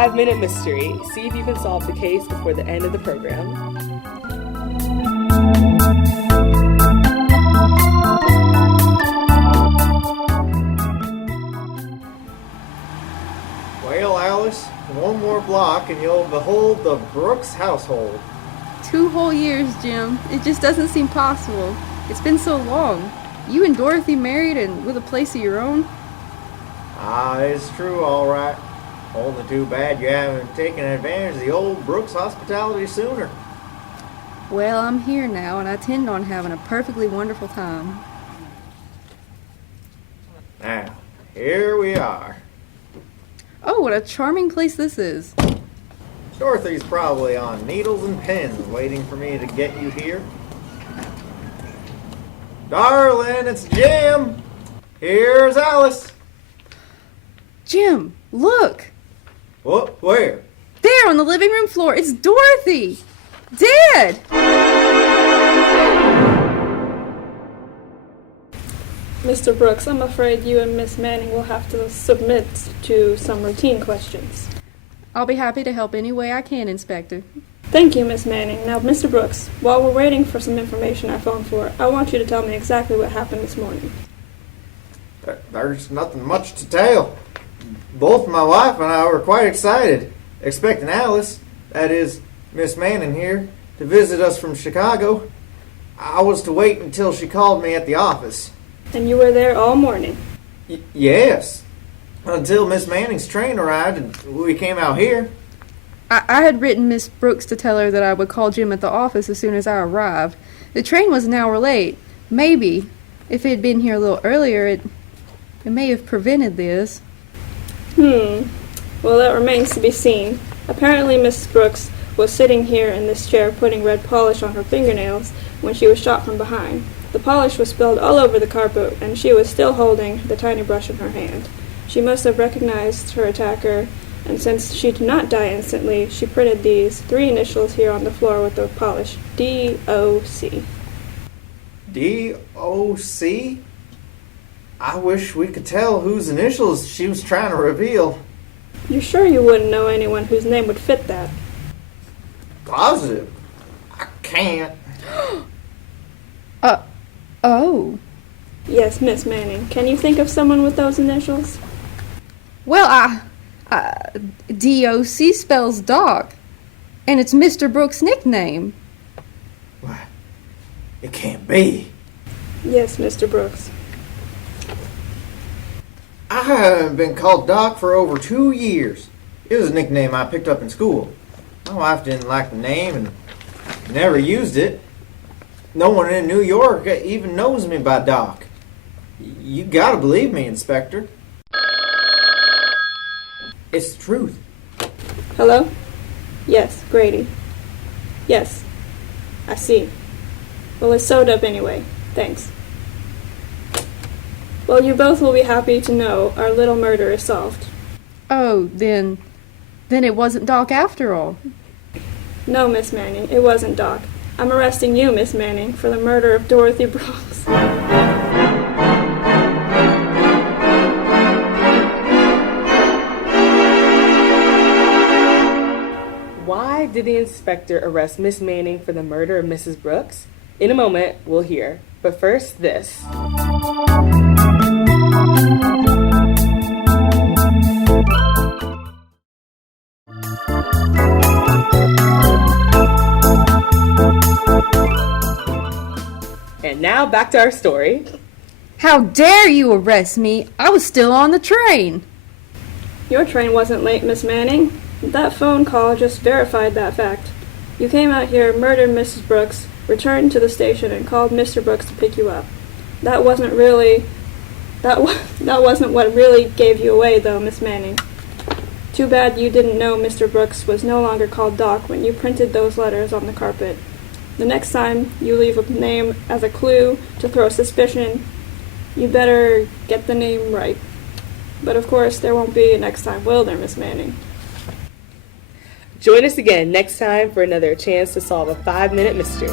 5-minute mystery. See if you can solve the case before the end of the program. Well, Alice, one more block and you'll behold the Brooks household. 2 whole years, Jim. It just doesn't seem possible. It's been so long. You and Dorothy married and with a place of your own? It's true, all right. Only too bad you haven't taken advantage of the old Brooks hospitality sooner. Well, I'm here now, and I intend on having a perfectly wonderful time. Now, here we are. Oh, what a charming place this is. Dorothy's probably on needles and pins waiting for me to get you here. Darling, it's Jim. Here's Alice. Jim, look! What? Where? There on the living room floor, it's Dorothy! Dead! Mr. Brooks, I'm afraid you and Miss Manning will have to submit to some routine questions. I'll be happy to help any way I can, Inspector. Thank you, Miss Manning. Now, Mr. Brooks, while we're waiting for some information I phoned for, I want you to tell me exactly what happened this morning. There's nothing much to tell. Both my wife and I were quite excited, expecting Alice, that is, Miss Manning here, to visit us from Chicago. I was to wait until she called me at the office. And you were there all morning? Yes, until Miss Manning's train arrived and we came out here. I had written Miss Brooks to tell her that I would call Jim at the office as soon as I arrived. The train was an hour late. Maybe, if it had been here a little earlier, it may have prevented this. Well, that remains to be seen. Apparently, Mrs. Brooks was sitting here in this chair putting red polish on her fingernails when she was shot from behind. The polish was spilled all over the carpet, and she was still holding the tiny brush in her hand. She must have recognized her attacker, and since she did not die instantly, she printed these 3 initials here on the floor with the polish. D-O-C. D-O-C? I wish we could tell whose initials she was trying to reveal. You're sure you wouldn't know anyone whose name would fit that? Positive. I can't. Oh. Yes, Miss Manning. Can you think of someone with those initials? Well, D-O-C spells Doc, and it's Mr. Brooks' nickname. What? It can't be. Yes, Mr. Brooks. I haven't been called Doc for over 2 years. It was a nickname I picked up in school. My wife didn't like the name and never used it. No one in New York even knows me by Doc. You gotta believe me, Inspector. It's the truth. Hello? Yes, Grady. Yes. I see. Well, it's sewed up anyway. Thanks. Well, you both will be happy to know our little murder is solved. Oh, then it wasn't Doc after all. No, Miss Manning, it wasn't Doc. I'm arresting you, Miss Manning, for the murder of Dorothy Brooks. Why did the inspector arrest Miss Manning for the murder of Mrs. Brooks? In a moment, we'll hear. But first, this. And now back to our story. How dare you arrest me? I was still on the train. Your train wasn't late, Miss Manning. That phone call just verified that fact. You came out here, murdered Mrs. Brooks, returned to the station, and called Mr. Brooks to pick you up. That wasn't what really gave you away, though, Miss Manning. Too bad you didn't know Mr. Brooks was no longer called Doc when you printed those letters on the carpet. The next time you leave a name as a clue to throw suspicion, you better get the name right. But of course, there won't be a next time, will there, Miss Manning? Join us again next time for another chance to solve a 5-minute mystery.